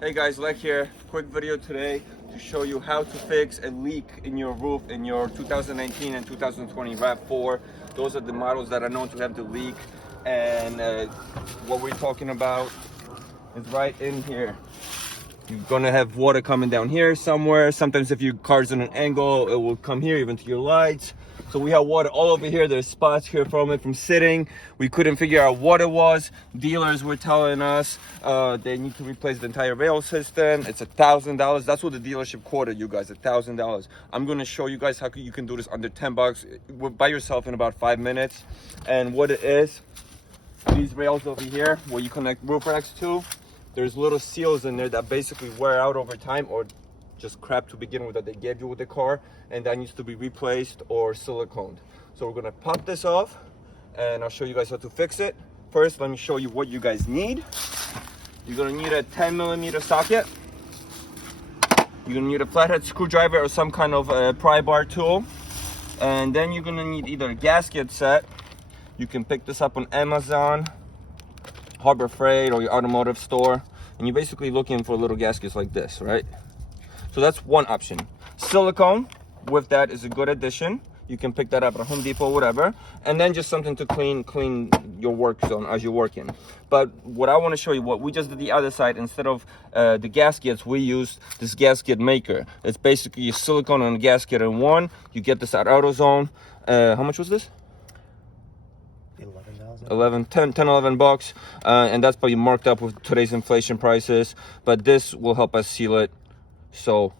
Hey guys, Lek here. Quick video today to show you how to fix a leak in your roof in your 2019 and 2020 RAV4. Those are the models that are known to have the leak, and what we're talking about is right in here. You're gonna have water coming down here somewhere. Sometimes if your car's on an angle, it will come here even to your lights. So we have water all over here. There's spots here from it from sitting. We couldn't figure out what it was. Dealers were telling us they need to replace the entire rail system. It's $1,000. That's what the dealership quoted you guys, $1,000. I'm gonna show you guys how you can do this under 10 bucks by yourself in about 5 minutes. And what it is, these rails over here where you connect roof racks to, there's little seals in there that basically wear out over time, or just crap to begin with that they gave you with the car, and that needs to be replaced or siliconed. So we're gonna pop this off and I'll show you guys how to fix it. First, let me show you what you guys need. You're gonna need a 10mm socket. You're gonna need a flathead screwdriver or some kind of pry bar tool. And then you're gonna need either a gasket set. You can pick this up on Amazon, Harbor Freight, or your automotive store, and you're basically looking for little gaskets like this, right? So that's one option. Silicone with that is a good addition. You can pick that up at Home Depot, whatever. And then just something to clean your work zone as you're working. But what I want to show you, what we just did the other side, instead of the gaskets, we used this gasket maker. It's basically a silicone and a gasket in one. You get this at AutoZone. How much was this? 11 bucks, and that's probably marked up with today's inflation prices, but this will help us seal it. So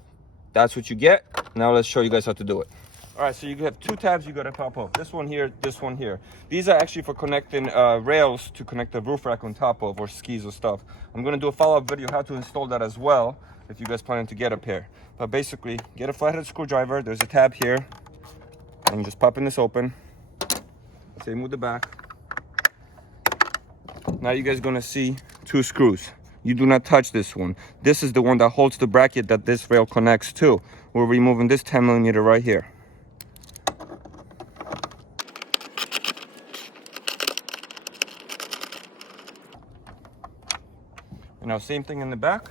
that's what you get. Now let's show you guys how to do it. All right, so you have two tabs you got to pop off, this one here, this one here. These are actually for connecting rails to connect the roof rack on top of, or skis or stuff. I'm going to do a follow-up video how to install that as well if you guys planning to get up here. But basically, get a flathead screwdriver. There's a tab here, and you just popping this open. Same with the back. Now you guys gonna see two screws. You do not touch this one. This is the one that holds the bracket that this rail connects to. We're removing this 10mm right here. And now same thing in the back.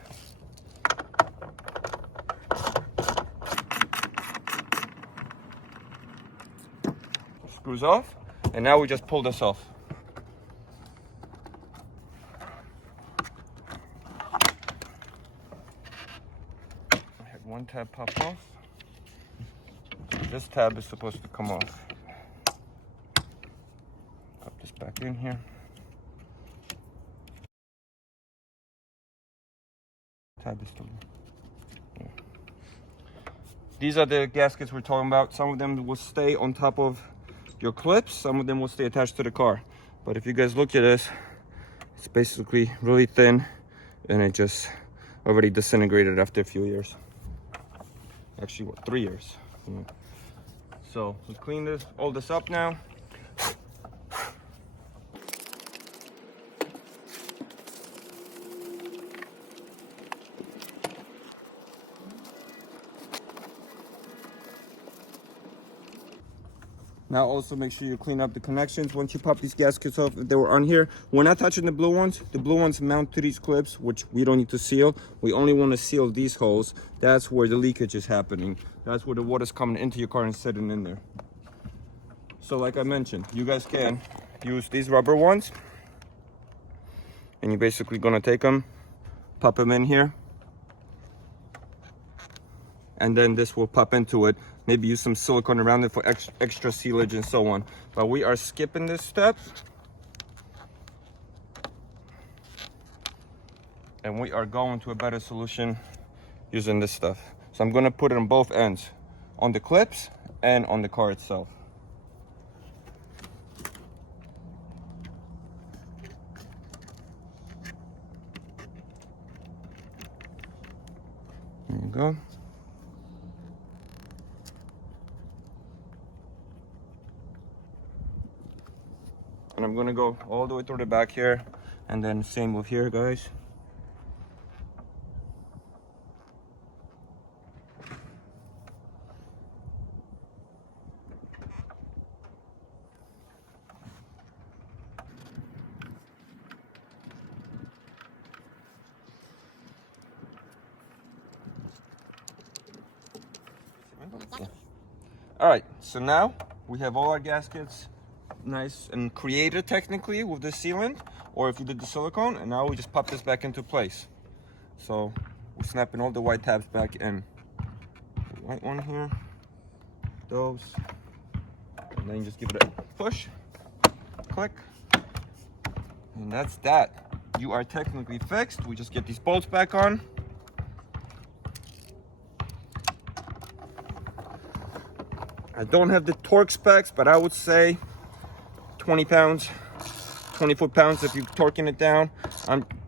Screws off, and now we just pull this off. One tab pop off. This tab is supposed to come off. Pop this back in here. Tab is still here. These are the gaskets we're talking about. Some of them will stay on top of your clips. Some of them will stay attached to the car. But if you guys look at this, it's basically really thin, and it just already disintegrated after a few years. Actually, what, 3 years? Yeah. So we clean all this up now. Now also make sure you clean up the connections. Once you pop these gaskets off, if they were on here, we're not touching the blue ones. The blue ones mount to these clips, which we don't need to seal. We only want to seal these holes. That's where the leakage is happening. That's where the water's coming into your car and sitting in there. So like I mentioned, you guys can use these rubber ones, and you're basically gonna take them, pop them in here, and then this will pop into it. Maybe use some silicone around it for extra sealage and so on. But we are skipping this step, and we are going to a better solution using this stuff. So I'm gonna put it on both ends, on the clips and on the car itself. There you go. And I'm gonna go all the way through the back here, and then same with here, guys. Yeah. All right, so now we have all our gaskets nice and created technically with the sealant, or if you did the silicone, and now we just pop this back into place. So we're snapping all the white tabs back in. The white one here, those, and then you just give it a push, click, and that's that. You are technically fixed. We just get these bolts back on. I don't have the torque specs, but I would say 20 pounds, 20 foot-pounds if you're torquing it down.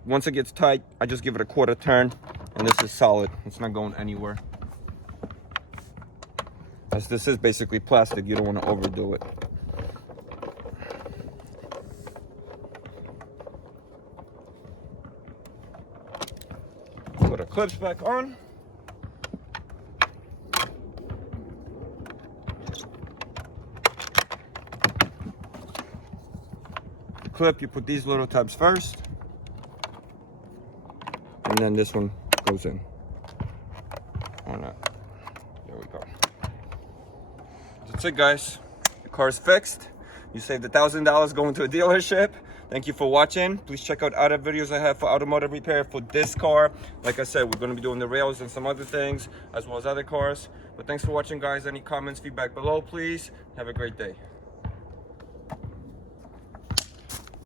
Once it gets tight, I just give it a quarter turn, and this is solid. It's not going anywhere. As this is basically plastic, you don't want to overdo it. Put our clips back on. Clip, you put these little tabs first, and then this one goes in. Or not. There we go. That's it, guys. The car's fixed. You saved $1,000 going to a dealership. Thank you for watching. Please check out other videos I have for automotive repair for this car. Like I said, we're going to be doing the rails and some other things, as well as other cars. But thanks for watching, guys. Any comments, feedback below, please. Have a great day.